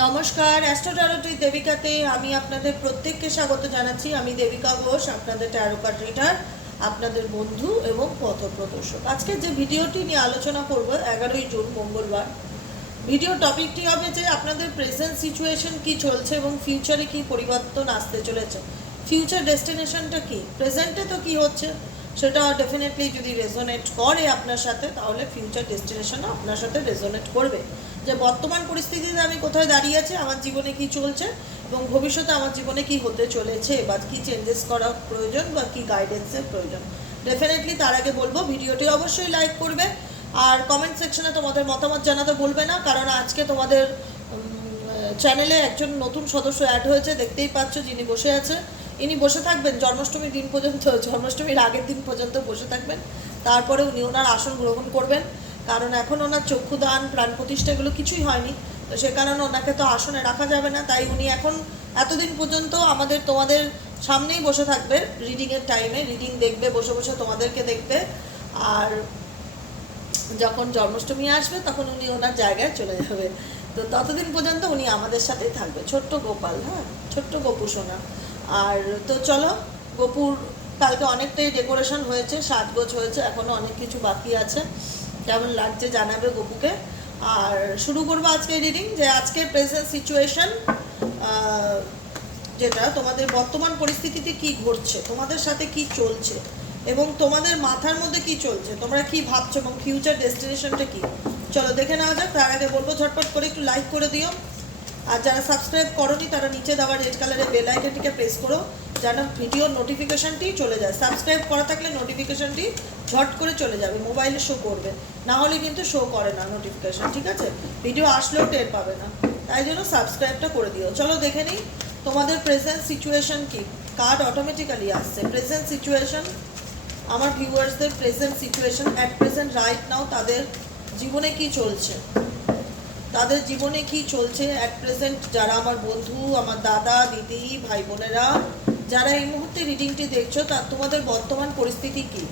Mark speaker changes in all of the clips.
Speaker 1: নমস্কার, অ্যাস্ট্রোটারোটি দেবিকাতে আমি আপনাদের প্রত্যেককে স্বাগত জানাচ্ছি। আমি দেবিকা ঘোষ, আপনাদের ট্যারো কার্ড রিডার আপনাদের বন্ধু এবং পথপ্রদর্শক আজকে যে ভিডিওটি নিয়ে আলোচনা করব, এগারোই জুন, মঙ্গলবার। ভিডিও টপিকটি হবে যে আপনাদের প্রেজেন্ট সিচুয়েশন কি চলছে এবং ফিউচারে কি পরিবর্তন আসতে চলেছে। ফিউচার ডেস্টিনেশনটা কি? প্রেজেন্টে তো কি হচ্ছে? সেটা ডেফিনেটলি যদি রেজোনেট করে আপনার সাথে, তাহলে ফিউচার ডেস্টিনেশনও আপনার সাথে রেজোনেট করবে। যে বর্তমান পরিস্থিতিতে আমি কোথায় দাঁড়িয়ে আছি, আমার জীবনে কি চলছে এবং ভবিষ্যতে আমার জীবনে কি হতে চলেছে বা কি চেঞ্জেস করা প্রয়োজন বা কি গাইডেন্সের প্রয়োজন। ডেফিনেটলি তার আগে বলব, ভিডিওটি অবশ্যই লাইক করবে আর কমেন্ট সেকশনে তোমাদের মতামত জানাতে বলবে না, কারণ আজকে তোমাদের চ্যানেলে একজন নতুন সদস্য অ্যাড হয়েছে, দেখতেই পাচ্ছ যিনি বসে আছে। ইনি বসে থাকবেন, জন্মাষ্টমীর দিন পর্যন্ত, জন্মাষ্টমীর আগের দিন পর্যন্ত বসে থাকবেন। তারপরে উনি ওনার আসন গ্রহণ করবেন। কারণ এখন ওনার চক্ষুদান, প্রাণ প্রতিষ্ঠা এগুলো কিছুই হয়নি। তো সে কারণে ওনাকে তো আসনে রাখা যাবে না। তাই উনি এখন এতদিন পর্যন্ত আমাদের, তোমাদের সামনেই বসে থাকবে রিডিংয়ের টাইমে রিডিং দেখবে, বসে বসে তোমাদেরকে দেখবে। আর যখন জন্মাষ্টমী আসবে, তখন উনি ওনার জায়গায় চলে যাবে। তো ততদিন পর্যন্ত উনি আমাদের সাথেই থাকবে। ছোট্ট গোপাল হ্যাঁ? ছোট্ট গোপু সোনা। আর তো চলো, গোপুর কালকে অনেকটাই ডেকোরেশন হয়েছে, সাজগোজ হয়েছে এখনও অনেক কিছু বাকি আছে। কেমন লাগছে জানাবে গোপুকে। আর শুরু করব আজকে রিডিং যে আজকের প্রেজেন্ট সিচুয়েশন যেটা তোমাদের বর্তমান পরিস্থিতিতে কি ঘটছে, তোমাদের সাথে কি চলছে, এবং তোমাদের মাথার মধ্যে কি চলছে, তোমরা কি ভাবছ, এবং ফিউচার ডেস্টিনেশনটা কি? চলো দেখে নেওয়া যাক, তার আগে বলব ঝটপট করে একটু লাইক করে দিও। আর যারা সাবস্ক্রাইব করনি, তারা নিচে দেওয়া রেড কালারের বেল আইকনটিকে প্রেস করো, যেন ভিডিওর নোটিফিকেশনটি চলে যায়। সাবস্ক্রাইব করা থাকলে নোটিফিকেশনটি ঝট করে চলে যাবে মোবাইলে শো করবে। না হলে কিন্তু শো করে না নোটিফিকেশন ঠিক আছে? ভিডিও আসলেও টের পাবে না। তাই জন্য সাবস্ক্রাইবটা করে দিও। চলো দেখে নিই, তোমাদের প্রেজেন্ট সিচুয়েশন কি? কার্ড অটোমেটিক্যালি আসছে। প্রেজেন্ট সিচুয়েশন আমার ভিউয়ার্সদের present situation at present right now তাদের জীবনে কি চলছে? তাদের জীবনে কি চলছে অ্যাট প্রেজেন্ট যারা আমার বন্ধু, আমার দাদা, দিদি, ভাই বোনেরা, যারা এই মুহূর্তে রিডিংটি দেখছ তার তোমাদের বর্তমান পরিস্থিতি কি?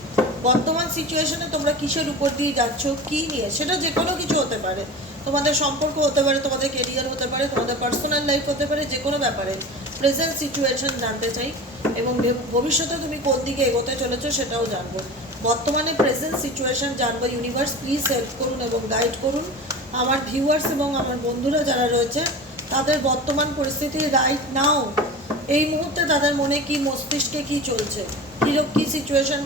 Speaker 1: বর্তমান সিচুয়েশনে তোমরা কিসের উপর দিয়ে যাচ্ছ, কি নিয়ে? সেটা যে কোনো কিছু হতে পারে। তোমাদের সম্পর্ক হতে পারে, তোমাদের কেরিয়ার হতে পারে, তোমাদের পার্সোনাল লাইফ হতে পারে যে কোনো ব্যাপারে। প্রেজেন্ট সিচুয়েশন জানতে চাই এবং ভবিষ্যতে তুমি কোন দিকে এগোতে চলেছো সেটাও জানব। বর্তমানে প্রেজেন্ট সিচুয়েশন জানব। ইউনিভার্স প্লিজ হেল্প করুন এবং গাইড করুন। আমার ভিউয়ার্স এবং আমার বন্ধুরা যারা রয়েছে, তাদের বর্তমান পরিস্থিতি রাইট নাও এই মুহূর্তে তাদের মনে কি মস্তিষ্কে কি চলছে? কীরকম কী সিচুয়েশন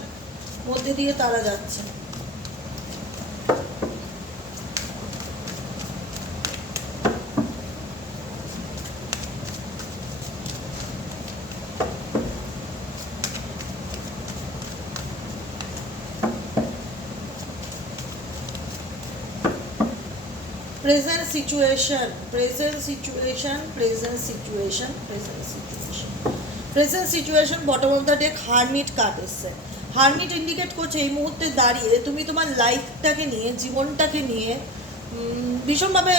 Speaker 1: মধ্যে দিয়ে তারা যাচ্ছে? Present situation present situation present situation present situation. Present situation, bottom of the deck hermit card এসছে। হারমিট ইন্ডিকেট করছে, এই মুহূর্তে দাঁড়িয়ে তুমি তোমার লাইফটাকে নিয়ে, জীবনটাকে নিয়ে ভীষণভাবে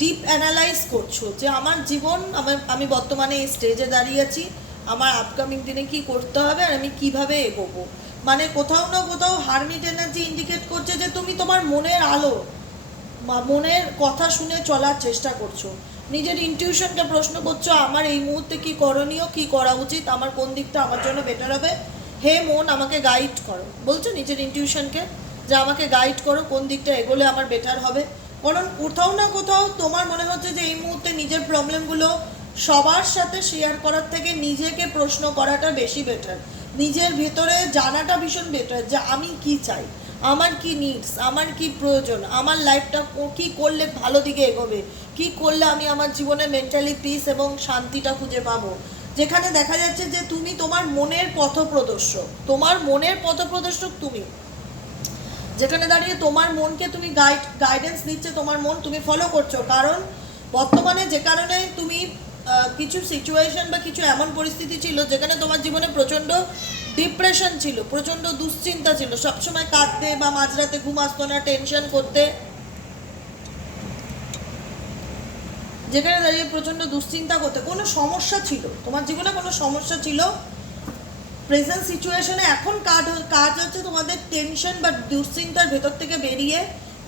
Speaker 1: ডিপ অ্যানালাইজ করছ যে আমার জীবন, আমার, আমি বর্তমানে এই স্টেজে দাঁড়িয়ে আছি, আমার আপকামিং দিনে কি করতে হবে আর আমি কীভাবে এগোবো? মানে কোথাও না কোথাও হারমিট এনার্জি ইন্ডিকেট করছে যে তুমি তোমার মনের আলো মনের কথা শুনে চলার চেষ্টা করছ। নিজের ইনটিউশনকে প্রশ্ন করছ, আমার এই মুহূর্তে কি করণীয়? কি করা উচিত? আমার কোন দিকটা আমার জন্য বেটার হবে? হে মন, আমাকে গাইড করো। বলছো নিজের ইনটিউশনকে যে, আমাকে গাইড করো কোন দিকটা এগোলে আমার বেটার হবে। কারণ কোথাও না কোথাও তোমার মনে হচ্ছে যে, এই মুহূর্তে নিজের প্রবলেমগুলো সবার সাথে শেয়ার করার থেকে নিজেকে প্রশ্ন করাটা বেশি বেটার নিজের ভেতরে জানাটা ভীষণ বেটার যে, আমি কি চাই? আমার কি নিডস আমার কি প্রয়োজন, আমার লাইফটা কি করলে ভালো দিকে এগোবে, কি করলে আমি আমার জীবনে মেন্টালি পিস এবং শান্তিটা খুঁজে পাবো? যেখানে দেখা যাচ্ছে যে তুমি তোমার মনের পথপ্রদর্শক, তোমার মনের পথপ্রদর্শক তুমি। যেখানে দাঁড়িয়ে তোমার মনকে তুমি গাইড গাইডেন্স দিচ্ছে তোমার মন তুমি ফলো করছ, কারণ বর্তমানে যে কারণে তুমি কিছু সিচুয়েশন বা কিছু এমন পরিস্থিতি ছিল যেখানে তোমার জীবনে প্রচণ্ড ডিপ্রেশন ছিল, প্রচণ্ড দুশ্চিন্তা ছিল। সবসময় কাঁদতে বা মাঝরাতে ঘুম আসতো না টেনশন করতে। যেখানে দাঁড়িয়ে প্রচণ্ড দুশ্চিন্তা করতে। কোনো সমস্যা ছিল? তোমার জীবনে কোনো সমস্যা ছিল? প্রেজেন্ট সিচুয়েশনে এখন কাজ কাজ হচ্ছে তোমাদের টেনশন বা দুশ্চিন্তার ভেতর থেকে বেরিয়ে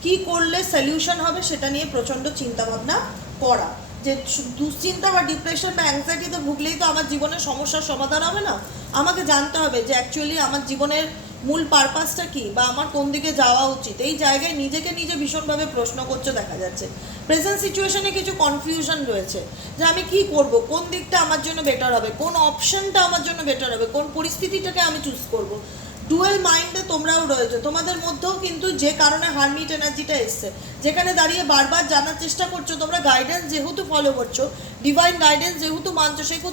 Speaker 1: কি করলে সলিউশন হবে সেটা নিয়ে প্রচণ্ড চিন্তা ভাবনা করা। যে দুশ্চিন্তা বা ডিপ্রেশন বা অ্যাংজাইটিতে ভুগলেই তো আমার জীবনের সমস্যার সমাধান হবে না? আমাকে জানতে হবে যে অ্যাকচুয়ালি আমার জীবনের মূল পারপাসটা কি বা আমার কোন দিকে যাওয়া উচিত? এই জায়গায় নিজেকে নিজে ভীষণভাবে প্রশ্ন করছে দেখা যাচ্ছে। প্রেজেন্ট সিচুয়েশনে কিছু কনফিউশন রয়েছে যে আমি কি করব? কোন দিকটা আমার জন্য বেটার হবে? কোন অপশনটা আমার জন্য বেটার হবে? কোন পরিস্থিতিটাকে আমি চুজ করব? ডুয়েল মাইন্ডে তোমরাও রয়েছে। তোমাদের মধ্যেও কিন্তু যে কারণে হারমিট এনার্জিটা এসছে, যেখানে দাঁড়িয়ে বারবার জানার চেষ্টা করছ, তোমরা গাইডেন্স যেহেতু ফলো করছ ডিভাইন গাইডেন্স যেহেতু মানছো সেহেতু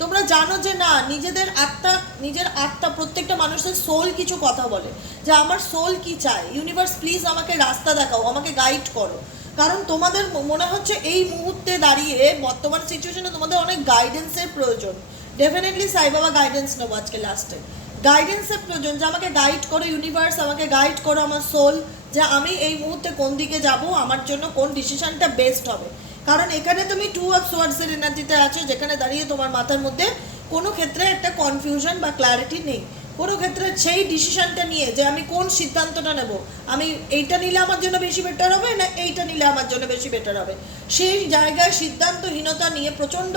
Speaker 1: তোমরা জানো যে না, নিজেদের আত্মা, নিজের আত্মা প্রত্যেকটা মানুষের সোল কিছু কথা বলে, যে আমার সোল কি চায়? ইউনিভার্স প্লিজ আমাকে রাস্তা দেখাও, আমাকে গাইড করো। কারণ তোমাদের মনে হচ্ছে এই মুহূর্তে দাঁড়িয়ে বর্তমান সিচুয়েশনে তোমাদের অনেক গাইডেন্সের প্রয়োজন। ডেফিনেটলি সাই বাবা গাইডেন্স নেব আজকে লাস্টে গাইডেন্সের প্রয়োজন, যে আমাকে গাইড করো ইউনিভার্স আমাকে গাইড করো আমার সোল যে আমি এই মুহূর্তে কোন দিকে যাব, আমার জন্য কোন ডিসিশনটা বেস্ট হবে। কারণ এখানে তুমি টু অফ সোয়ার্ডসের এনার্জিতে আছো, যেখানে দাঁড়িয়ে তোমার মাথার মধ্যে কোনো ক্ষেত্রে একটা কনফিউশন বা ক্ল্যারিটি নেই। কোনো ক্ষেত্রে সেই ডিসিশনটা নিয়ে যে আমি কোন সিদ্ধান্তটা নেব, আমি এইটা নিলে আমার জন্য বেশি বেটার হবে না এইটা নিলে আমার জন্য বেশি বেটার হবে? সেই জায়গায় সিদ্ধান্তহীনতা নিয়ে প্রচণ্ড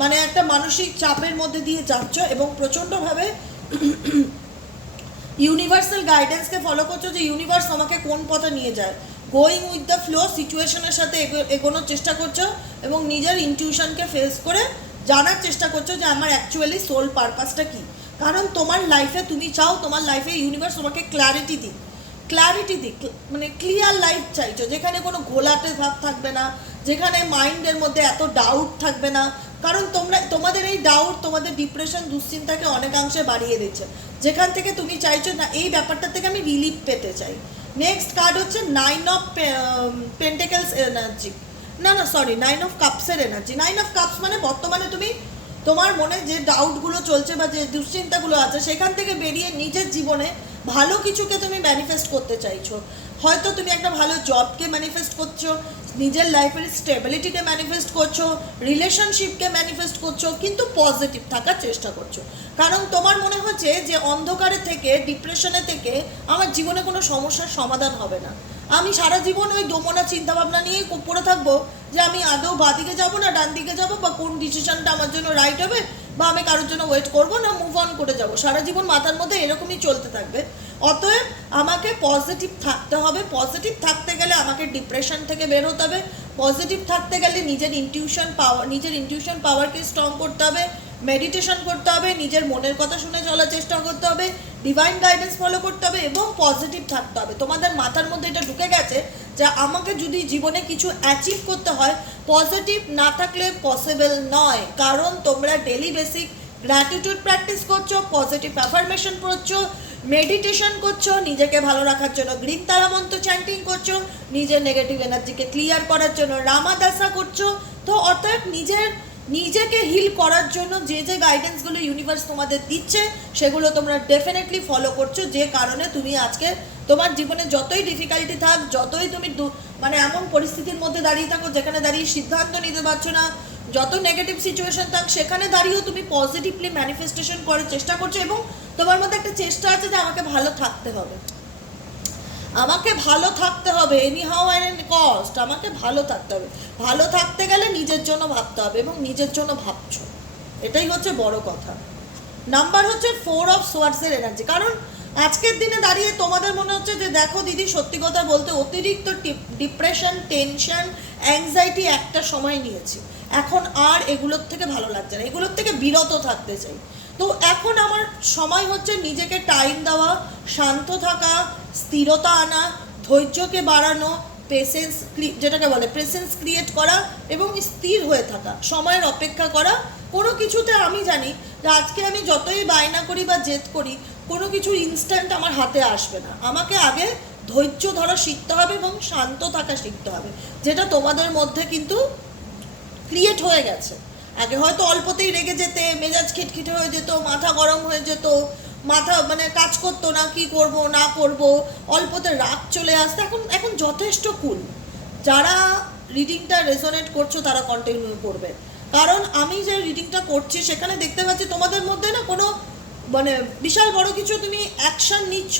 Speaker 1: মানে একটা মানসিক চাপের মধ্যে দিয়ে যাচ্ছ এবং প্রচণ্ডভাবে ইউনিভার্সাল গাইডেন্সকে ফলো করছ যে ইউনিভার্স আমাকে কোন পথে নিয়ে যায়? গোয়িং উইথ দ্য ফ্লো সিচুয়েশনের সাথে এগো- এগোনোর চেষ্টা করছ এবং নিজের ইনটিউশনকে ফেস করে জানার চেষ্টা করছ যে আমার অ্যাকচুয়ালি সোল পারপাসটা কী? কারণ তোমার লাইফে তুমি চাও, তোমার লাইফে ইউনিভার্স তোমাকে ক্ল্যারিটি দিক। ক্ল্যারিটি দিক মানে ক্লিয়ার লাইফ চাইছো। যেখানে কোনো ঘোলাটে ভাব থাকবে না, যেখানে মাইন্ডের মধ্যে এত ডাউট থাকবে না কারণ তোমরা, তোমাদের এই ডাউট তোমাদের ডিপ্রেশন দুশ্চিন্তাকে অনেকাংশে বাড়িয়ে দিচ্ছে। যেখান থেকে তুমি চাইছো না, এই ব্যাপারটা থেকে আমি রিলিফ পেতে চাই। নেক্সট কার্ড হচ্ছে নাইন অফ পেন্টেকেলস এনার্জি না না সরি নাইন অফ কাপসের এনার্জি নাইন অফ কাপস মানে বর্তমানে তুমি তোমার মনে যে ডাউটগুলো চলছে বা যে দুশ্চিন্তাগুলো আছে, সেখান থেকে বেরিয়ে নিজের জীবনে ভালো কিছুকে তুমি ম্যানিফেস্ট করতে চাইছো। হয়তো তুমি একটা ভালো জবকে ম্যানিফেস্ট করছ নিজের লাইফের স্টেবিলিটিকে ম্যানিফেস্ট করছ রিলেশনশিপকে ম্যানিফেস্ট করছ, কিন্তু পজিটিভ থাকার চেষ্টা করছ। কারণ তোমার মনে হচ্ছে যে অন্ধকারে থেকে ডিপ্রেশনে থেকে আমার জীবনে কোনো সমস্যার সমাধান হবে না। আমি সারা জীবন ওই দোমনা চিন্তাভাবনা নিয়েই পড়ে থাকব যে আমি আদৌ বা দিকে যাব না ডান দিকে যাব বা কোন ডিসিশনটা আমার জন্য রাইট হবে বা আমি কারোর জন্য ওয়েট করব না মুভ অন করে যাব। সারা জীবন মাথার মধ্যে এরকমই চলতে থাকবে। অতএব আমাকে পজিটিভ থাকতে হবে। পজিটিভ থাকতে গেলে আমাকে ডিপ্রেশন থেকে বের হতে হবে। পজিটিভ থাকতে গেলে নিজের ইনটিউশন পাওয়ার নিজের ইনটিউশন পাওয়ারকে স্ট্রং করতে হবে। মেডিটেশন করতে হবে, নিজের মনের কথা শুনে চলার চেষ্টা করতে হবে ডিভাইন গাইডেন্স ফলো করতে হবে এবং পজিটিভ থাকতে হবে। তোমাদের মাথার মধ্যে এটা ঢুকে গেছে যে আমাকে যদি জীবনে কিছু অ্যাচিভ করতে হয় পজিটিভ না থাকলে পসিবল নয়। কারণ তোমরা ডেলি বেসিক গ্র্যাটিটিউড প্র্যাকটিস করছ পজিটিভ অ্যাফার্মেশন করছ মেডিটেশন করছ, নিজেকে ভালো রাখার জন্য গ্রিন তারা মন্ত্র চ্যান্টিং করছ, নিজের নেগেটিভ এনার্জিকে ক্লিয়ার করার জন্য রামাদাসা করছ। তো অর্থাৎ নিজের নিজেকে হিল করার জন্য যে যে গাইডেন্সগুলো ইউনিভার্স তোমাদের দিচ্ছে, সেগুলো তোমরা ডেফিনেটলি ফলো করছ, যে কারণে তুমি আজকে তোমার জীবনে যতই ডিফিকাল্টি থাক, যতই তুমি মানে এমন পরিস্থিতির মধ্যে দাঁড়িয়ে থাকো যেখানে দাঁড়িয়ে সিদ্ধান্ত নিতে পারছ না, যত নেগেটিভ সিচুয়েশন থাক, সেখানে দাঁড়িয়েও তুমি পজিটিভলি ম্যানিফেস্টেশন করার চেষ্টা করছ এবং তোমার মধ্যে একটা চেষ্টা আছে যে আমাকে ভালো থাকতে হবে। আমাকে ভালো থাকতে হবে এনি হাউ অ্যান্ড কস্ট আমাকে ভালো থাকতে হবে। ভালো থাকতে গেলে নিজের জন্য ভাবতে হবে এবং নিজের জন্য ভাবছ। এটাই হচ্ছে বড় কথা। নাম্বার হচ্ছে ফোর অফ সোয়ার্সের এনার্জি কারণ আজকের দিনে দাঁড়িয়ে তোমাদের মনে হচ্ছে যে, দেখো দিদি সত্যি কথা বলতে অতিরিক্ত ডিপ্রেশন টেনশন অ্যাংজাইটি একটা সময় নিয়েছি। এখন আর এগুলোর থেকে ভালো লাগছে না। এগুলোর থেকে বিরত থাকতে চাই। তো এখন আমার সময় হচ্ছে নিজেকে টাইম দেওয়া, শান্ত থাকা স্থিরতা আনা, ধৈর্যকে বাড়ানো পেশেন্স যেটাকে বলে প্রেসেন্স ক্রিয়েট করা এবং স্থির হয়ে থাকা, সময়ের অপেক্ষা করা। কোনো কিছুতে আমি জানি যে আজকে আমি যতই বায়না করি বা জেদ করি, কোনো কিছু ইনস্ট্যান্ট আমার হাতে আসবে না। আমাকে আগে ধৈর্য ধরা শিখতে হবে এবং শান্ত থাকা শিখতে হবে, যেটা তোমাদের মধ্যে কিন্তু ক্রিয়েট হয়ে গেছে। আগে হয়তো অল্পতেই রেগে যেতে, মেজাজ খিটখিটে হয়ে যেত, মাথা গরম হয়ে যেত মাথা মানে কাজ করতো না, কি করব, না করব, অল্পতে রাগ চলে আসতো। এখন এখন যথেষ্ট কুল যারা রিডিংটা রেজোনেট করছ, তারা কন্টিনিউ করবে। কারণ আমি যে রিডিংটা করছি, সেখানে দেখতে পাচ্ছি তোমাদের মধ্যে না কোনো মানে বিশাল বড় কিছু তুমি অ্যাকশন নিচ্ছ,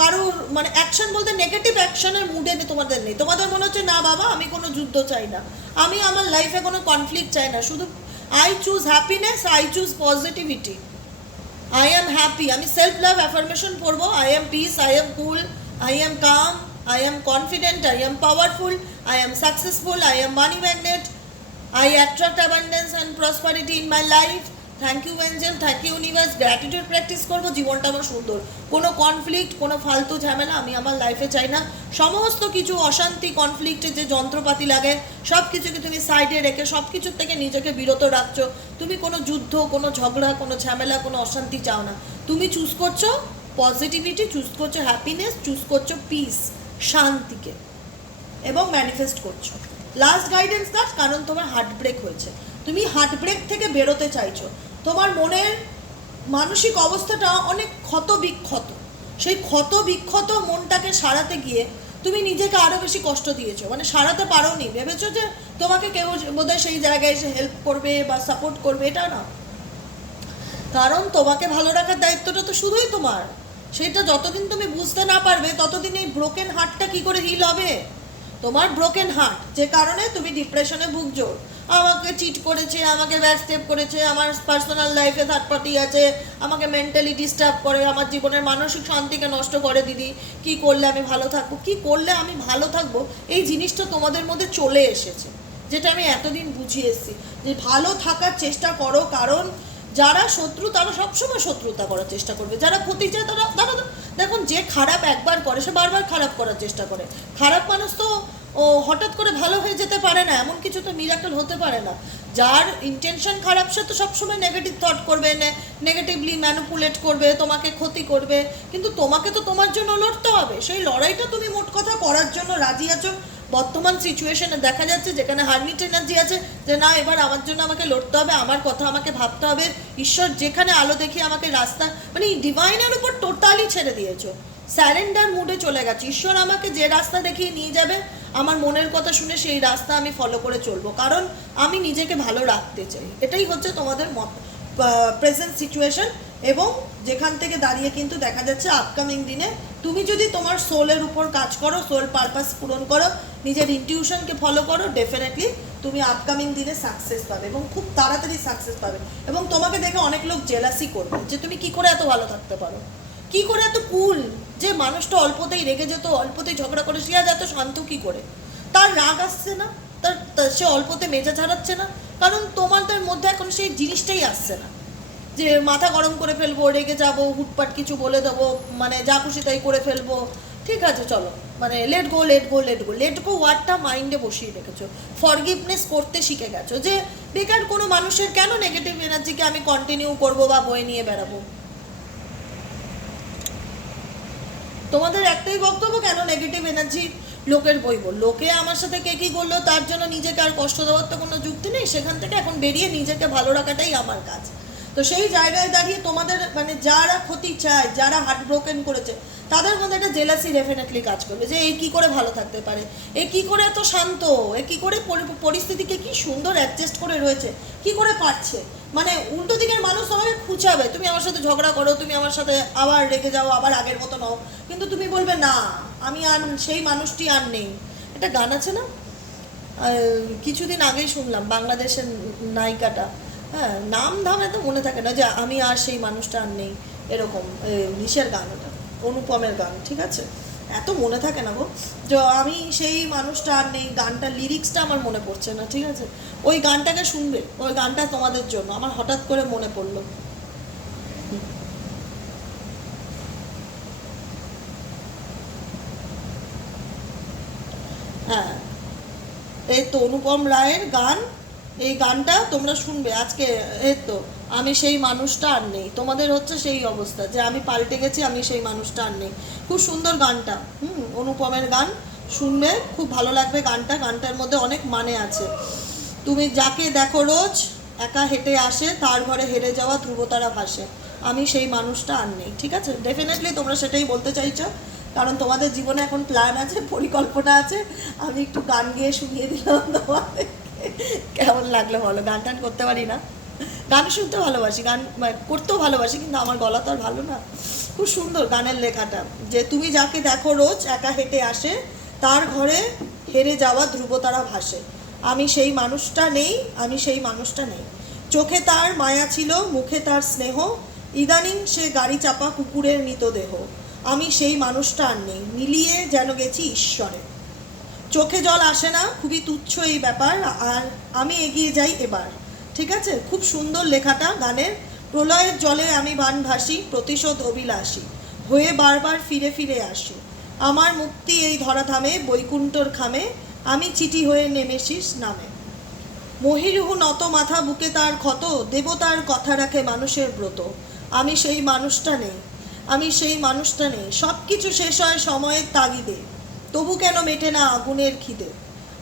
Speaker 1: কারোর মানে অ্যাকশন বলতে নেগেটিভ অ্যাকশনের মুডে তোমাদের নেই। তোমাদের মনে হচ্ছে, না বাবা, আমি কোনো যুদ্ধ চাই না। আমি আমার লাইফে কোনো কনফ্লিক্ট চাই না। শুধু I choose happiness I choose positivity I am happy আমি সেলফ লাভ অ্যাফার্মেশন পড়ব I am peace I am cool I am calm I am confident I am powerful I am successful I am money magnet I attract abundance and prosperity in my life thank you angel thank you universe gratitude practice করব, জীবনটা আমার সুন্দর। কোনো conflict কোনো ফালতু ঝামেলা আমি আমার লাইফে চাই না। সমস্ত কিছু অশান্তি কনফ্লিক্টের যে যন্ত্রপাতি লাগে, সব কিছুকে তুমি সাইডে রেখে, সব কিছুর থেকে নিজেকে বিরত রাখছো। তুমি কোনো যুদ্ধ, কোনো ঝগড়া, কোনো ঝামেলা, কোনো অশান্তি চাও না। তুমি চুজ করছ পজিটিভিটি চুজ করছ হ্যাপিনেস চুজ করছ পিস শান্তিকে এবং ম্যানিফেস্ট করছ। লাস্ট গাইডেন্স কার্ড কারণ তোমার হার্ট ব্রেক হয়েছে। তুমি হার্ট ব্রেক থেকে বেরোতে চাইছো। তোমার মনের মানসিক অবস্থাটা অনেক ক্ষত বিক্ষত সেই ক্ষত বিক্ষত মনটাকে সারাতে গিয়ে তুমি নিজেকে আরও বেশি কষ্ট দিয়েছ। মানে সারাতে পারো নি ভেবেছো যে তোমাকে কেউ বোধহয় সেই জায়গায় এসে হেল্প করবে বা সাপোর্ট করবে, এটা না। কারণ তোমাকে ভালো রাখার দায়িত্বটা তো শুধুই তোমার। সেটা যতদিন তুমি বুঝতে না পারবে, ততদিন এই ব্রোকেন হার্টটা কি করে হিল হবে? তোমার ব্রোকেন হার্ট যে কারণে তুমি ডিপ্রেশনে ভুগছো। আমাকে চিট করেছে, আমাকে ব্যাকস্টেপ করেছে, আমার পার্সোনাল লাইফে থার্ড পার্টি আছে, আমাকে মেন্টালি ডিস্টার্ব করে, আমার জীবনের মানসিক শান্তিকে নষ্ট করে দিদি। কি করলে আমি ভালো থাকব? কি করলে আমি ভালো থাকব? এই জিনিসটা তোমাদের মধ্যে চলে এসেছে, যেটা আমি এতদিন বুঝিয়ে এসেছি। যে ভালো থাকার চেষ্টা করো, কারণ যারা শত্রু, তারা সবসময় শত্রুতা করার চেষ্টা করবে। যারা ক্ষতি চায়, তারা তারা দেখুন, যে খারাপ একবার করে, সে বারবার খারাপ করার চেষ্টা করে। খারাপ মানুষ তো ও হঠাৎ করে ভালো হয়ে যেতে পারে না, এমন কিছু তো মিরাকল হতে পারে না। যার ইন্টেনশন খারাপ, সে তো সবসময় নেগেটিভ থট করবে নেগেটিভলি ম্যানুপুলেট করবে, তোমাকে ক্ষতি করবে। কিন্তু তোমাকে তো তোমার জন্য লড়তে হবে। সেই লড়াইটা তুমি মোট কথা করার জন্য রাজি আছো। বর্তমান সিচুয়েশনে দেখা যাচ্ছে যেখানে হার্মিট এনার্জি আছে যে না, এবার আমার জন্য আমাকে লড়তে হবে, আমার কথা আমাকে ভাবতে হবে। ঈশ্বর যেখানে আলো দেখিয়ে আমাকে রাস্তা মানে ডিভাইনের উপর টোটালি ছেড়ে দিয়েছ। স্যারেন্ডার মুডে চলে গেছে। ঈশ্বর আমাকে যে রাস্তা দেখিয়ে নিয়ে যাবে, আমার মনের কথা শুনে সেই রাস্তা আমি ফলো করে চলবো। কারণ আমি নিজেকে ভালো রাখতে চাই। এটাই হচ্ছে তোমাদের মত প্রেজেন্ট সিচুয়েশন এবং যেখান থেকে দাঁড়িয়ে কিন্তু দেখা যাচ্ছে আপকামিং দিনে, তুমি যদি তোমার সোলের উপর কাজ করো সোল পারপাস পূরণ করো নিজের ইনটিউশনকে ফলো করো ডেফিনেটলি তুমি আপকামিং দিনে সাকসেস পাবে এবং খুব তাড়াতাড়ি সাকসেস পাবে এবং তোমাকে দেখে অনেক লোক জেলাসি করবে যে তুমি কি করে এত ভালো থাকতে পারো? কি করে এত কুল যে মানুষটা অল্পতেই রেগে যেত, অল্পতেই ঝগড়া করে সে আজ এত শান্ত কি করে? তার রাগ আসছে না, তার, তার- সে অল্পতে মেজা ছাড়াচ্ছে না, কারণ তোমাদের মধ্যে এখন সেই জিনিসটাই আসছে না। যে মাথা গরম করে ফেলব, রেগে যাব, হুটপাট কিছু বলে দেবো মানে যা খুশি তাই করে ফেলব ঠিক আছে, চলো। মানে let go let go let go let go ওয়ার্ডটা মাইন্ডে বসিয়ে রেখেছো। ফরগিভনেস করতে শিখে গেছো যে, বেকার কোনো মানুষের কেন নেগেটিভ এনার্জিকে আমি কন্টিনিউ করব বা বয়ে নিয়ে বেড়াবো? তোমাদের একটাই বক্তব্য, কেন নেগেটিভ এনার্জি লোকের বইব? লোকে আমার সাথে কে কি করল, তার জন্য নিজেকে আর কষ্ট দেওয়ার তো কোনো যুক্তি নেই। সেখান থেকে এখন বেরিয়ে নিজেকে ভালো রাখাটাই আমার কাজ। তো সেই জায়গায় দাঁড়িয়ে তোমাদের মানে যারা ক্ষতি চায়, যারা হার্ট ব্রোকেন করেছে, তাদের মধ্যে একটা জেলাসি ডেফিনেটলি কাজ করবে যে এই কি করে ভালো থাকতে পারে, এ কি করে এত শান্ত, এ কি করে পরিস্থিতিকে কি সুন্দর অ্যাডজাস্ট করে রয়েছে, কি করে পারছে? মানে উল্টো দিকের মানুষ তোমাকে খুঁচাবে, তুমি আমার সাথে ঝগড়া করো, তুমি আমার সাথে আবার রেগে যাও, আবার আগের মতো নাও, কিন্তু তুমি বলবে না, আমি আর সেই মানুষটি আর নেই। একটা গান আছে না? কিছুদিন আগেই শুনলাম, বাংলাদেশের নায়িকাটা। হ্যাঁ নাম ধামে তো মনে থাকে না যে আমি আর সেই মানুষটা আর নেই, এরকম নিশের গান ওটা, অনুপমের গান, ঠিক আছে? এত মনে থাকে না গো, যে আমি সেই মানুষটা আর নেই, গানটা লিরিক্সটা আমার মনে পড়ছে না, ঠিক আছে? ওই গানটাকে শুনবে, ওই গানটা তোমাদের জন্য, আমার হঠাৎ করে মনে পড়ল। হ্যাঁ এই তো অনুপম রায়ের গান এই গানটা তোমরা শুনবে, আজকে, এই তো, আমি সেই মানুষটা আর নেই। তোমাদের হচ্ছে সেই অবস্থা, যে আমি পাল্টে গেছি, আমি সেই মানুষটা আর নেই। খুব সুন্দর গানটা, হুম, অনুপমের গান শুনবে, খুব ভালো লাগবে গানটা, গানটার মধ্যে অনেক মানে আছে। তুমি যাকে দেখো রোজ, একা হেঁটে আসে, তার ঘরে হেরে যাওয়া ধ্রুবতারা ভাসে। আমি সেই মানুষটা আর নেই, ঠিক আছে? ডেফিনেটলি তোমরা সেটাই বলতে চাইছো, কারণ তোমাদের জীবনে এখন প্ল্যান আছে, পরিকল্পনা আছে। আমি একটু গান গিয়ে শুনিয়ে দিলাম তোমাদেরকে কেমন লাগল বলো? গান টান করতে পারি না। গান শুনতে ভালোবাসি, গান মানে করতেও ভালোবাসি, কিন্তু আমার গলা তো আর ভালো না। খুব সুন্দর গানের লেখাটা। যে তুমি যাকে দেখো রোজ একা হেঁটে আসে, তার ঘরে হেরে যাওয়া ধ্রুবতারা ভাসে। আমি সেই মানুষটা নেই, আমি সেই মানুষটা নেই। চোখে তার মায়া ছিল, মুখে তার স্নেহ। ইদানিং সে গাড়ি চাপা কুকুরের মৃতদেহ। আমি সেই মানুষটা আর নেই। মিলিয়ে যেন গেছি ঈশ্বরে। চোখে জল আসে না, খুবই তুচ্ছ এই ব্যাপার, আর আমি এগিয়ে যাই এবার, ঠিক আছে? খুব সুন্দর লেখাটা গানের, প্রলয়ের জলে আমি বান ভাসি, প্রতিশোধ অভিলাষী, হয়ে বারবার ফিরে ফিরে আসি, আমার মুক্তি এই ধরাধামে, বৈকুণ্ঠর খামে, আমি চিঠি হয়ে নেমেছিস নামে। মহিরুহু নত মাথা বুকে তার ক্ষত, দেবতার কথা রাখে মানুষের ব্রত, আমি সেই মানুষটা নেই, আমি সেই মানুষটা নেই সব কিছু শেষ হয় সময়ের তাগিদে তবু কেন মেটে না আগুনের খিদে?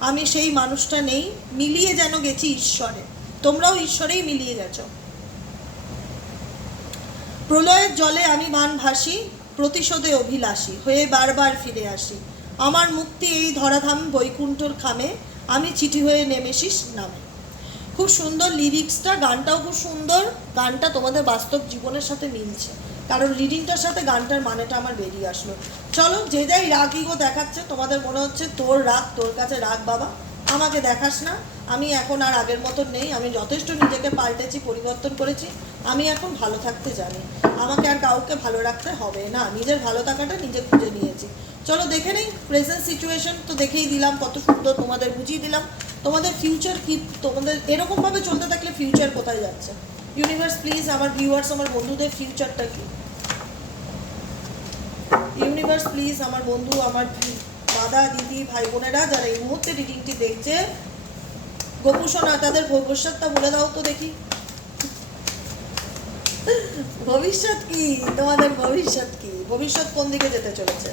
Speaker 1: আমি সেই মানুষটা নেই, মিলিয়ে যেন গেছি ঈশ্বরে। তোমরাও ঈশ্বরেই মিলিয়ে গেছো। প্রলয়ের জলে আমি মান ভাসি, প্রতিশোধে অভিলাষী হয়ে বারবার ফিরে আসি। আমার মুক্তি এই ধরাধাম বৈকুণ্ঠর খামে, আমি চিঠি হয়ে নেমেছিস নামে। খুব সুন্দর লিরিক্সটা গানটাও খুব সুন্দর, গানটা তোমাদের বাস্তব জীবনের সাথে মিলছে। কারণ রিডিংটার সাথে গানটার মানেটা আমার বেরিয়ে আসলো। চলো, যে যাই রাগ ইগো দেখাচ্ছে, তোমাদের মনে হচ্ছে তোর রাগ, তোর কাছে রাগ, বাবা? আমাকে দেখাস না। আমি এখন আর আগের মতন নেই। আমি যথেষ্ট নিজেকে পাল্টেছি, পরিবর্তন করেছি। আমি এখন ভালো থাকতে জানি। আমাকে আর কাউকে ভালো রাখতে হবে না। নিজের ভালো থাকাটা নিজে খুঁজে নিয়েছি। চলো, দেখে নেই প্রেজেন্ট সিচুয়েশন তো দেখেই দিলাম কত সুন্দর তোমাদের বুঝিয়ে দিলাম। তোমাদের ফিউচার কি? তোমাদের এরকমভাবে চলতে থাকলে ফিউচার কোথায় যাচ্ছে? ইউনিভার্স প্লিজ আমার ভিউয়ার্স আমার বন্ধুদের ফিউচারটা কি? ইউনিভার্স প্লিজ আমার বন্ধু, আমার দাদা দিদি, ভাই বোনেরা যারা এই মুহূর্তে রিডিংটি দেখছে, গোপুসোনা, তাদের ভবিষ্যৎটা বলে দাও তো দেখি। ভবিষ্যৎ কি? তোমাদের ভবিষ্যৎ কি? ভবিষ্যৎ কোন দিকে যেতে চলেছে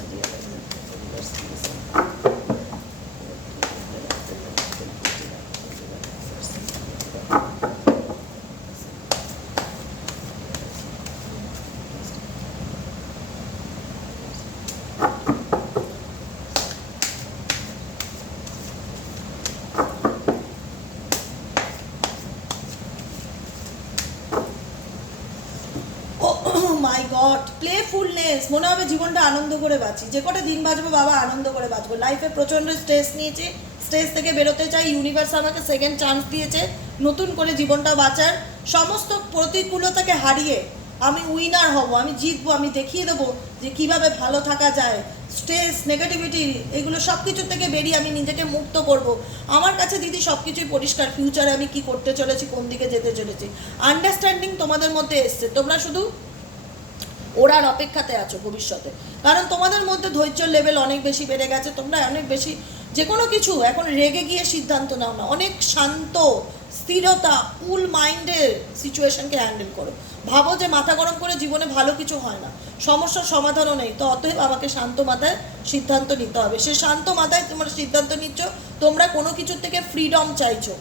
Speaker 1: মাই গড প্লেফুলনেস মনে হবে জীবনটা আনন্দ করে বাঁচি। যে কটা দিন বাঁচবো বাবা, আনন্দ করে বাঁচবো। লাইফে প্রচণ্ড স্ট্রেস নিয়েছি। স্ট্রেস থেকে বেরোতে চাই ইউনিভার্স আমাকে সেকেন্ড চান্স দিয়েছে। নতুন করে জীবনটা বাঁচার সমস্ত প্রতিকূলতাকে হারিয়ে আমি উইনার হব, আমি জিতবো, আমি দেখিয়ে দেবো যে কীভাবে ভালো থাকা যায়। স্ট্রেস নেগেটিভিটি এগুলো সব কিছু থেকে বেরিয়ে আমি নিজেকে মুক্ত করব। আমার কাছে দিদি সব কিছুই পরিষ্কার ফিউচারে আমি কি করতে চলেছি, কোন দিকে যেতে চলেছি? আন্ডারস্ট্যান্ডিং তোমাদের মধ্যে এসছে। তোমরা শুধু ওরার অপেক্ষাতে আছো ভবিষ্যতে। কারণ তোমাদের মধ্যে ধৈর্যের লেভেল অনেক বেশি বেড়ে গেছে, তোমরা অনেক বেশি যে কোনো কিছু, এখন রেগে গিয়ে সিদ্ধান্ত নাও না। অনেক শান্ত, স্থিরতা কুল মাইন্ডের সিচুয়েশনকে হ্যান্ডেল করো। ভাবো যে মাথা গরম করে জীবনে ভালো কিছু হয় না। সমস্যার সমাধানও নেই। তো অতএব আমাকে শান্ত মাথায় সিদ্ধান্ত নিতে হবে। সে শান্ত মাথায় তোমরা সিদ্ধান্ত নিচ্ছ, তোমরা কোনো কিছুর থেকে ফ্রিডম চাইছো।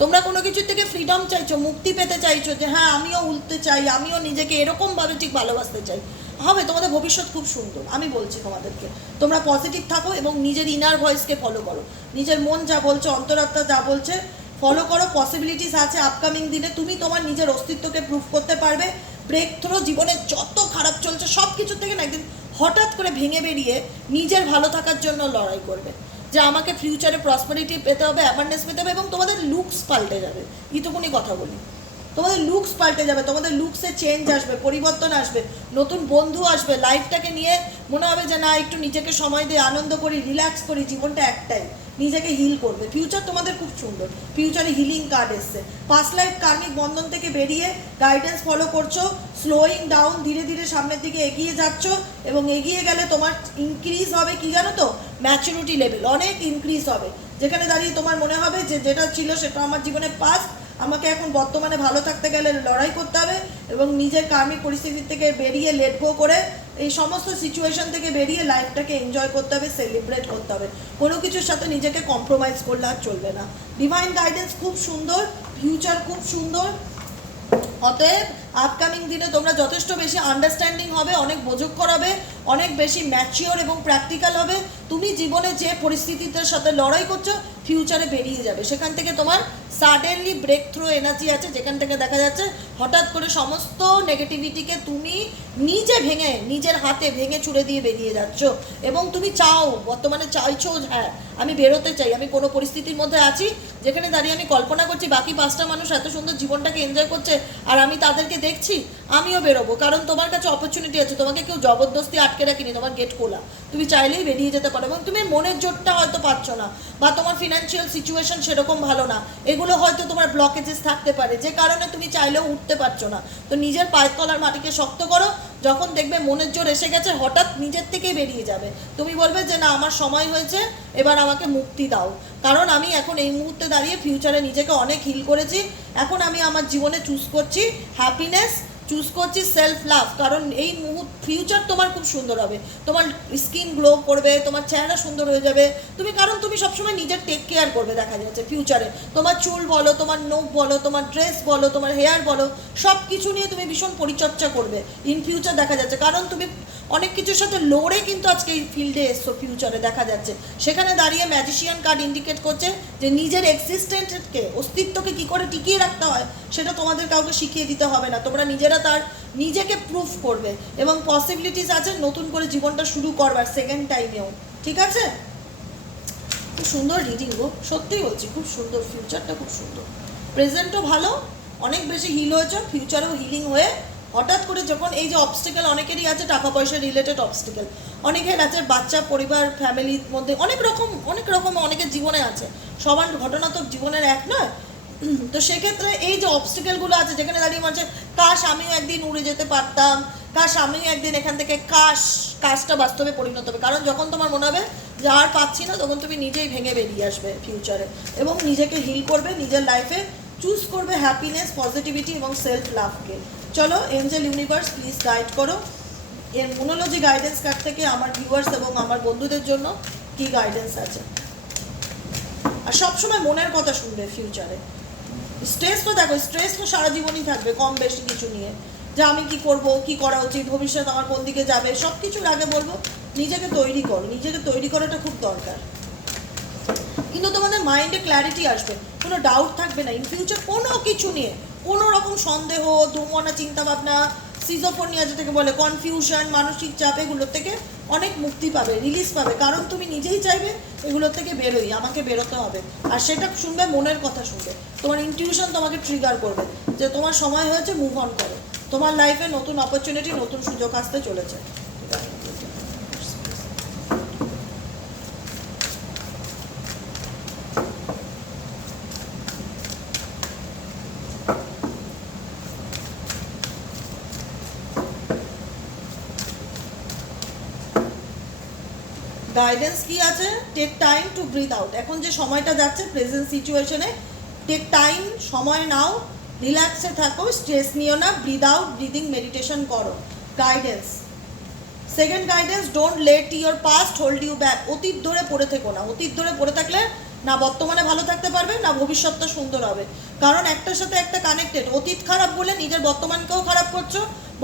Speaker 1: তোমরা কোনো কিছুর থেকে ফ্রিডম চাইছো, মুক্তি পেতে চাইছো যে হ্যাঁ আমিও উঠতে চাই, আমিও নিজেকে এরকমভাবে ঠিক ভালোবাসতে চাই। হবে, তোমাদের ভবিষ্যৎ খুব সুন্দর, আমি বলছি তোমাদেরকে। তোমরা পজিটিভ থাকো এবং নিজের ইনার ভয়েসকে ফলো করো। নিজের মন যা বলছে, অন্তরাত্মা যা বলছে ফলো করো পসিবিলিটিস আছে আপকামিং দিনে, তুমি তোমার নিজের অস্তিত্বকে প্রুফ করতে পারবে। ব্রেক থ্রো জীবনে যত খারাপ চলছে সব কিছু থেকে না একদিন হঠাৎ করে ভেঙে বেরিয়ে নিজের ভালো থাকার জন্য লড়াই করবে। যে আমাকে ফিউচারে প্রসপারিটি পেতে হবে অ্যাবান্ডেন্স পেতে হবে এবং তোমাদের লুকস পাল্টে যাবে। ইতুকুনি কথা বলি। তোমাদের লুকস পাল্টে যাবে, তোমাদের লুকসে চেঞ্জ আসবে, পরিবর্তন আসবে, নতুন বন্ধু আসবে লাইফটাকে নিয়ে মনে হবে যে না, একটু নিজেকে সময় দিয়ে আনন্দ করি রিল্যাক্স করি, জীবনটা একটাই। নিজেকে হিল করবে। ফিউচার তোমাদের খুব সুন্দর। ফিউচারে হিলিং কার্ড এসছে। পাস্ট লাইফ কার্মিক বন্ধন থেকে বেরিয়ে গাইডেন্স ফলো করছ স্লোয়িং ডাউন ধীরে ধীরে সামনের দিকে এগিয়ে যাচ্ছ এবং এগিয়ে গেলে তোমার ইনক্রিজ হবে কি জানো তো? ম্যাচুরিটি লেভেল অনেক ইনক্রিজ হবে। যেখানে দাঁড়িয়ে তোমার মনে হবে যে যেটা ছিল সেটা আমার জীবনে পাস্ট আমাকে এখন বর্তমানে ভালো থাকতে গেলে লড়াই করতে হবে এবং নিজের কার্মিক পরিস্থিতি থেকে বেরিয়ে লেট গো করে এই সমস্ত সিচুয়েশন থেকে বেরিয়ে লাইফটাকে এনজয় করতে হবে সেলিব্রেট করতে হবে। কোনো কিছুর সাথে নিজেকে কম্প্রোমাইজ করলে আর চলবে না। ডিভাইন গাইডেন্স খুব সুন্দর ফিউচার খুব সুন্দর। অতএব আপকামিং দিনে তোমরা যথেষ্ট বেশি আন্ডারস্ট্যান্ডিং হবে, অনেক বোঝক করাবে, অনেক বেশি ম্যাচিওর এবং প্র্যাকটিক্যাল হবে। তুমি জীবনে যে পরিস্থিতিতে সাথে লড়াই করছ ফিউচারে বেরিয়ে যাবে। সেখান থেকে তোমার সাডেনলি ব্রেক থ্রু এনার্জি আছে, যেখান থেকে দেখা যাচ্ছে হঠাৎ করে সমস্ত নেগেটিভিটিকে তুমি নিজে ভেঙে, নিজের হাতে ভেঙে চুড়ে দিয়ে বেরিয়ে যাচ্ছ। এবং তুমি চাও, বর্তমানে চাইছো হ্যাঁ আমি বেরোতে চাই, আমি কোনো পরিস্থিতির মধ্যে আছি, যেখানে দাঁড়িয়ে আমি কল্পনা করছি বাকি পাঁচটা মানুষ এত সুন্দর জীবনটাকে এনজয় করছে আর আমি তাদেরকে দেখছি, আমিও বেরোবো। কারণ তোমার কাছে অপরচুনিটি আছে, তোমাকে কেউ জবরদস্তি আটকে রাখিনি, তোমার গেট খোলা। তুমি চাইলেই বেরিয়ে যেতে পারো এবং তুমি মনের জোরটা হয়তো পাচ্ছ না বা তোমার ফিনান্সিয়াল সিচুয়েশন সেরকম ভালো না। এগুলো হয়তো তোমার ব্লকেজেস থাকতে পারে, যে কারণে তুমি চাইলেও উঠতে পারছ না। তো নিজের পায়ের তলার মাটিকে শক্ত করো, যখন দেখবে মনের জোর এসে গেছে, হঠাৎ নিজের থেকেই বেরিয়ে যাবে। তুমি বলবে যে, না, আমার সময় হয়েছে, এবার আমাকে মুক্তি দাও। কারণ আমি এখন এই মুহূর্তে দাঁড়িয়ে ফিউচারে নিজেকে অনেক হিল করেছি। এখন আমি আমার জীবনে চুজ করছি হ্যাপিনেস চুজ করছি সেলফ লাভ কারণ এই মুহূর্ত ফিউচার তোমার খুব সুন্দর হবে। তোমার স্কিন গ্লো করবে, তোমার চেহারা সুন্দর হয়ে যাবে। তুমি, কারণ তুমি সবসময় নিজের টেক কেয়ার করবে দেখা যাচ্ছে ফিউচারে তোমার চুল বলো, তোমার নোখ বলো, তোমার ড্রেস বলো, তোমার হেয়ার বলো সব কিছু নিয়ে তুমি ভীষণ পরিচর্যা করবে ইন ফিউচার দেখা যাচ্ছে। কারণ তুমি অনেক কিছুর সাথে লড়ে কিন্তু আজকে এই ফিল্ডে এসছো ফিউচারে দেখা যাচ্ছে। সেখানে দাঁড়িয়ে ম্যাজিশিয়ান কার্ড ইন্ডিকেট করছে যে নিজের এক্সিস্টেন্টকে অস্তিত্বকে কি করে টিকিয়ে রাখতে হয়, সেটা তোমাদের কাউকে শিখিয়ে দিতে হবে না। তোমরা নিজেরা তার নিজেকে প্রুফ করবে এবং পসিবিলিটিস আছে নতুন করে জীবনটা শুরু করবার সেকেন্ড টাইমেও ঠিক আছে? খুব সুন্দর রিডিং গো। সত্যিই বলছি, খুব সুন্দর। ফিউচারটা খুব সুন্দর। প্রেজেন্টও ভালো, অনেক বেশি হিল হয়েছে ফিউচারেও হিলিং হয়ে হঠাৎ করে যখন এই যে অবস্টিকেল অনেকেরই আছে টাকা পয়সা রিলেটেড অবস্টিকেল অনেকের আছে বাচ্চা, পরিবার ফ্যামিলির মধ্যে অনেক রকম অনেক রকম অনেকের জীবনে আছে। সবার ঘটনা তো জীবনের এক নয় তো সেক্ষেত্রে এই যে অবস্টিকেলগুলো আছে, যেখানে দাঁড়িয়ে বলছে কাশ, আমিও একদিন উড়ে যেতে পারতাম। কাশ, আমিও একদিন এখান থেকে কাশ কাজটা বাস্তবে পরিণত হবে। কারণ যখন তোমার মনে হবে যে আর পাচ্ছি না, তখন তুমি নিজেই ভেঙে বেরিয়ে আসবে ফিউচারে এবং নিজেকে হিল করবে, নিজের লাইফে চুজ করবে হ্যাপিনেস পজিটিভিটি এবং সেলফ লাভকে চলো এঞ্জেল ইউনিভার্স প্লিজ গাইড করো। এর মনোলজি গাইডেন্স কার্ড থেকে আমার ভিউয়ার্স এবং আমার বন্ধুদের জন্য কি গাইডেন্স আছে? আর সবসময় মনের কথা শুনবে ফিউচারে স্ট্রেস তো দেখো স্ট্রেস তো সারা জীবনই থাকবে, কম বেশি কিছু নিয়ে। যে আমি কি করব, কি করা উচিত, ভবিষ্যৎ আমার কোন দিকে যাবে সব কিছুর আগে বলব, নিজেকে তৈরি করো, নিজেকে তৈরি করাটা খুব দরকার। কিন্তু তোমাদের মাইন্ডে ক্ল্যারিটি আসবে, কোনো ডাউট থাকবে না ইন ফিউচার কোনো কিছু নিয়ে। কোনো রকম সন্দেহ ধুমনা চিন্তাভাবনা সিজোফোনিয়া যেটাকে বলে কনফিউশন মানসিক চাপ, এগুলোর থেকে অনেক মুক্তি পাবে রিলিজ পাবে। কারণ তুমি নিজেই চাইবে এগুলোর থেকে বেরোই, আমাকে বেরোতে হবে। আর সেটা শুনবে, মনের কথা শুনবে। তোমার ইনটিউশন তোমাকে ট্রিগার করবে যে তোমার সময় হয়েছে মুভ অন করো। তোমার লাইফে নতুন অপরচুনিটি নতুন সুযোগ আসতে চলেছে। গাইডেন্স কি আছে? Take time to breathe out এখন যে সময়টা যাচ্ছে প্রেজেন্ট সিচুয়েশনে টেক টাইম সময় নাও রিল্যাক্সে থাকো স্ট্রেস নিও না ব্রিথ আউট ব্রিদিং মেডিটেশন করো। Guidance second guidance don't let your past hold you back অতীত ধরে পড়ে থেকো না। অতীত ধরে পড়ে থাকলে না বর্তমানে ভালো থাকতে পারবে, না ভবিষ্যৎটা সুন্দর হবে। কারণ একটার সাথে একটা কানেক্টেড অতীত খারাপ বলে নিজের বর্তমানকেও খারাপ করছ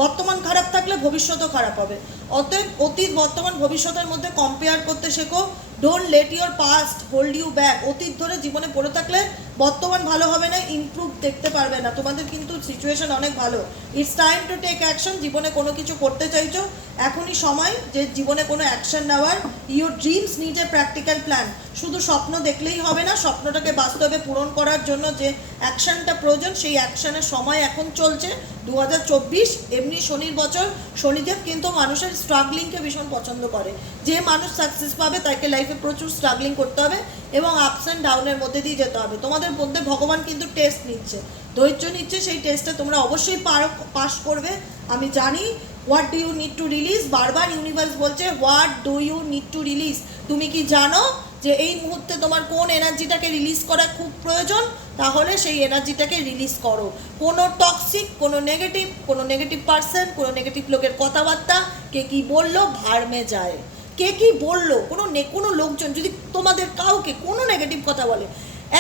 Speaker 1: বর্তমান খারাপ থাকলে ভবিষ্যতও খারাপ হবে। অতএব অতীত, বর্তমান, ভবিষ্যতের মধ্যে কম্পেয়ার করতে শেখো। Don't let your past hold you back অতীত ধরে জীবনে পড়ে থাকলে বর্তমান ভালো হবে না ইমপ্রুভ দেখতে পারবে না। তোমাদের কিন্তু সিচুয়েশন অনেক ভালো। It's time to take action জীবনে কোনো কিছু করতে চাইছো, এখনই সময় যে জীবনে কোনো অ্যাকশন নেওয়ার। Your dreams need a practical plan শুধু স্বপ্ন দেখলেই হবে না, স্বপ্নটাকে বাস্তবে পূরণ করার জন্য যে অ্যাকশনটা প্রয়োজন, সেই অ্যাকশনের সময় এখন চলছে। দু হাজার চব্বিশ, এমনি শনির বছর। শনিদেব কিন্তু মানুষের স্ট্রাগলিংকে ভীষণ পছন্দ করে। যে মানুষ সাকসেস পাবে, তাকে লাইফে প্রচুর স্ট্রাগলিং করতে হবে। এবং আপস অ্যান্ড ডাউনের মধ্যে দিয়ে যেতে হবে। তোমাদের মধ্যে ভগবান কিন্তু টেস্ট নিচ্ছে। ধৈর্য নিচ্ছে, সেই টেস্টটা তোমরা অবশ্যই পার পাস করবে। আমি জানি what do you need to release বারবার ইউনিভার্স বলছে what do you need to release তুমি কি জানো যে এই মুহূর্তে তোমার কোন এনার্জিটাকে রিলিজ করা খুব প্রয়োজন? তাহলে সেই এনার্জিটাকে রিলিজ করো। কোনো টক্সিক কোনো নেগেটিভ কোনো নেগেটিভ পার্সন কোনো নেগেটিভ লোকের কথাবার্তা, কে কি বলল? ভার্মে যায়। কে কি বলল? কোনো নে, কোনো লোকজন, যদি তোমাদের কাউকে কোনো নেগেটিভ কথা বলে,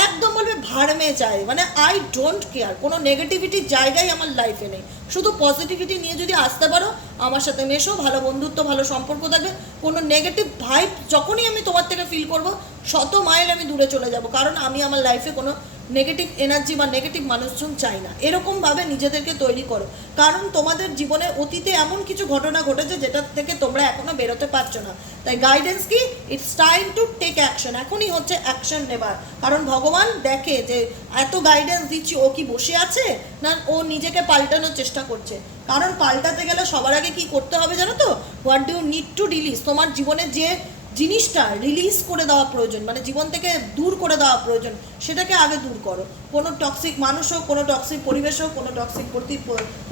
Speaker 1: একদম বলবে হারমে যায়। মানে আই ডোন্ট কেয়ার কোনো নেগেটিভিটির জায়গায় আমার লাইফে নেই। শুধু পজিটিভিটি নিয়ে যদি আসতে পারো, আমার সাথে মেশো, ভালো বন্ধুত্ব, ভালো সম্পর্ক থাকবে। কোনো নেগেটিভ ভাইব যখনই আমি তোমার থেকে ফিল করব, শত মাইল আমি দূরে চলে যাব। কারণ আমি আমার লাইফে কোনো নেগেটিভ এনার্জি বা নেগেটিভ মানুষজন চাই না। এরকমভাবে নিজেদেরকে তৈরি করো। কারণ তোমাদের জীবনে অতীতে এমন কিছু ঘটনা ঘটেছে যেটা থেকে তোমরা এখনও বেরোতে পারছ না। তাই গাইডেন্স কি? It's time to take action এখনই হচ্ছে অ্যাকশন নেবার। কারণ ভগবান দেখে যে এত গাইডেন্স দিচ্ছি, ও কি বসে আছে? না, ও নিজেকে পাল্টানোর চেষ্টা করছে। কারণ পাল্টাতে গেলে সবার আগে কি করতে হবে জানো তো? What do need to release তোমার জীবনে যে জিনিসটা রিলিজ করে দেওয়া প্রয়োজন মানে জীবন থেকে দূর করে দেওয়া প্রয়োজন, সেটাকে আগে দূর করো। কোনো টক্সিক মানুষ হোক, কোনো টক্সিক পরিবেশ হোক, কোনো টক্সিক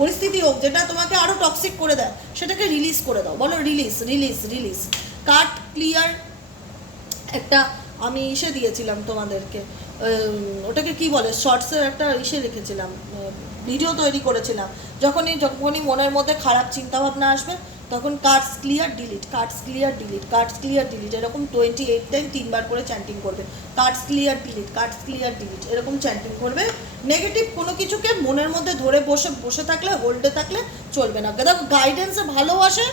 Speaker 1: পরিস্থিতি হোক, যেটা তোমাকে আরও টক্সিক করে দেয়, সেটাকে রিলিজ করে দাও। বলো release release release cut clear একটা, আমি ইসে দিয়েছিলাম তোমাদেরকে ওটাকে কি বলে শর্টসের একটা ইসে রেখেছিলাম ভিডিও তৈরি করেছিলাম। যখনই যখনই মনের মধ্যে খারাপ চিন্তাভাবনা আসবে তখন cards clear delete cards clear delete cards clear delete এরকম টোয়েন্টি এইট টাইম তিনবার করে চ্যান্টিং করবে। Cards clear delete cards clear delete এরকম চ্যান্টিং করবে। নেগেটিভ কোনো কিছুকে মনের মধ্যে ধরে বসে বসে থাকলে হোল্ডে থাকলে চলবে না। দেখো গাইডেন্সে ভালো আসে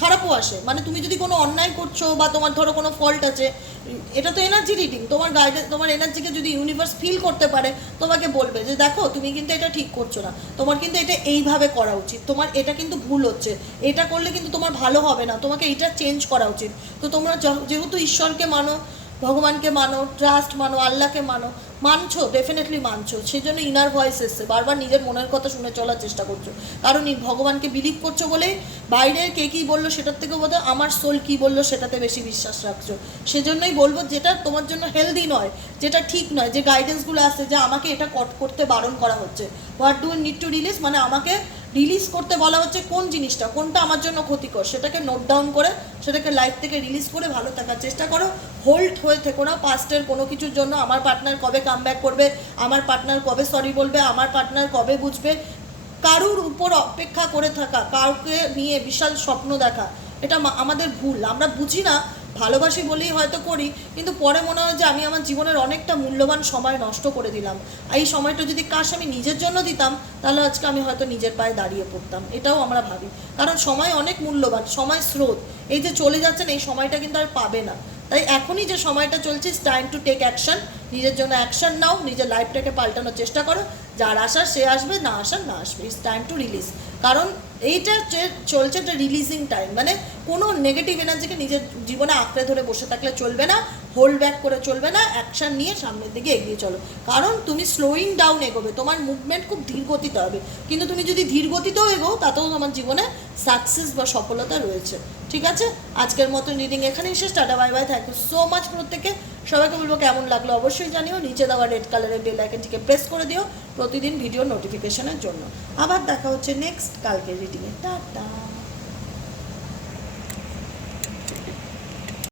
Speaker 1: খারাপও আসে। মানে তুমি যদি কোনো অন্যায় করছ বা তোমার ধরো কোনো ফল্ট আছে, এটা তো এনার্জি রিডিং তোমার গাইডেন্স তোমার এনার্জিকে যদি ইউনিভার্স ফিল করতে পারে, তোমাকে বলবে যে দেখো, তুমি কিন্তু এটা ঠিক করছ না। তোমার কিন্তু এটা এইভাবে করা উচিত। তোমার এটা কিন্তু ভুল হচ্ছে। এটা করলে কিন্তু তোমার ভালো হবে না। তোমাকে এটা চেঞ্জ করা উচিত। তো তোমরা যেহেতু ঈশ্বরকে মানো ভগবানকে মানো ট্রাস্ট মানো, আল্লাহকে মানো, মানছো ডেফিনেটলি মানছো। সেই জন্য ইনার ভয়েস এসছে। বারবার নিজের মনের কথা শুনে চলার চেষ্টা করছ। কারণ ভগবানকে বিলিভ করছ বলে বাইরের কে কী বলল সেটার থেকে বোধ আমার সোল কী বলল সেটাতে বেশি বিশ্বাস রাখছো। সেজন্যই বলব যেটা তোমার জন্য হেলদি নয়, যেটা ঠিক নয়, যে গাইডেন্সগুলো আসছে যে আমাকে এটা কট করতে বারণ করা হচ্ছে। What do need to release মানে আমাকে রিলিজ করতে বলা হচ্ছে কোন জিনিসটা, কোনটা আমার জন্য ক্ষতিকর, সেটাকে নোট ডাউন করে, সেটাকে লাইফ থেকে রিলিজ করে ভালো থাকার চেষ্টা করো। হোল্ড হয়ে থেকো না পাস্টের কোনো কিছুর জন্য আমার পার্টনার কবে কাম করবে, আমার পার্টনার কবে সরি বলবে, আমার পার্টনার কবে বুঝবে? কারুর উপর অপেক্ষা করে থাকা, কাউকে নিয়ে বিশাল স্বপ্ন দেখা, এটা আমাদের ভুল। আমরা বুঝি না ভালোবাসি বলেই হয়তো করি, কিন্তু পরে মনে হয় যে আমি আমার জীবনের অনেকটা মূল্যবান সময় নষ্ট করে দিলাম। এই সময়টা যদি কাশ আমি নিজের জন্য দিতাম, তাহলে আজকে আমি হয়তো নিজের পায়ে দাঁড়িয়ে পড়তাম। এটাও আমরা ভাবি। কারণ সময় অনেক মূল্যবান, সময় স্রোত। এই যে চলে যাচ্ছেন এই সময়টা কিন্তু আর পাবে না। তাই এখনই যে সময়টা চলছে টাইম টু টেক অ্যাকশন নিজের জন্য অ্যাকশন নাও, নিজের লাইফটাকে পাল্টানোর চেষ্টা করো। যার আসার সে আসবে, না আসার, না আসবে। ইটস টাইম টু রিলিজ কারণ এইটা যে চলছে একটা রিলিজিং টাইম মানে কোনো নেগেটিভ এনার্জিকে নিজের জীবনে আঁকড়ে ধরে বসে থাকলে চলবে না হোল্ড ব্যাক করে চলবে না অ্যাকশন নিয়ে সামনের দিকে এগিয়ে চলো। কারণ তুমি স্লোয়িং ডাউন এগোবে, তোমার মুভমেন্ট খুব ধীর গতিতে হবে। কিন্তু তুমি যদি ধীর গতিতেও এগো তাতেও তোমার জীবনে সাকসেস বা সফলতা রয়েছে। ঠিক আছে? আজকের মতো রিডিং এখানেই শেষ, tata bye bye thank you so much প্রত্যেকে সবাইকে বলব কেমন লাগল অবশ্যই জানিও, নিচে দেওয়া রেড কালারের বেল আইকনটিকে প্রেস করে দিও প্রতিদিন ভিডিও নোটিফিকেশনের জন্য। আবার দেখা হচ্ছে নেক্সট কালকের রিডিংয়ে টাটা।